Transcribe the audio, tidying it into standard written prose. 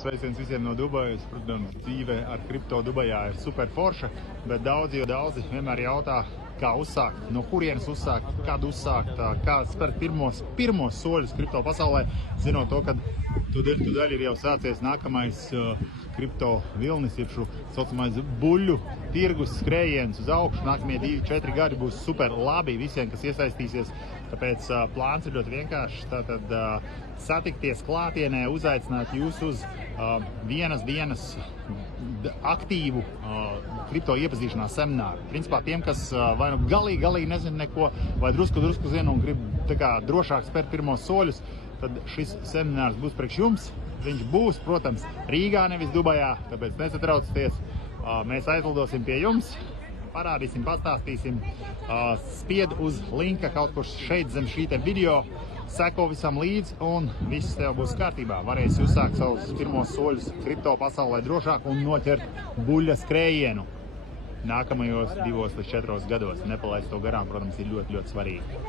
Sveiciens visiem no Dubajas. Protams, dzīve ar kripto Dubajā ir super forša, bet daudzi vienmēr jautā, kā uzsākt, no kurienes uzsākt, kad uzsākt, kā spērt pirmos soļus kripto pasaulē, zinot to, ka tūdaļ ir jau sācies nākamais kripto vilnis, ir šo saucamais buļļu tirgus skrējiens uz augšu. Nākamie 2-4 gadi būs super labi visiem, kas iesaistīsies. Tāpēc plāns ir ļoti vienkāršs. Tātad satikties klātienē, uzaicināt jūs uz vienas dienas aktīvu kripto iepazīšanās semināru. Principā tiem, kas vai nu galīgi nezina neko, vai drusku zina un grib drošāk spērt pirmos soļus, tad šis seminārs būs priekš jums. Viņš būs, protams, Rīgā, nevis Dubajā, tāpēc nesatraucieties. Mēs aizlidosim pie jums, parādīsim, pastāstīsim. Spied uz linka kaut kur šeit zem šī te video, seko visam līdzi un viss tev būs kārtībā. Varēsi uzsākt savus pirmos soļus kripto pasaulē drošāk un noķert buļļa skrējienu nākamajos 2 līdz 4 gados. Nepalaist to garām, protams, ir ļoti svarīgi.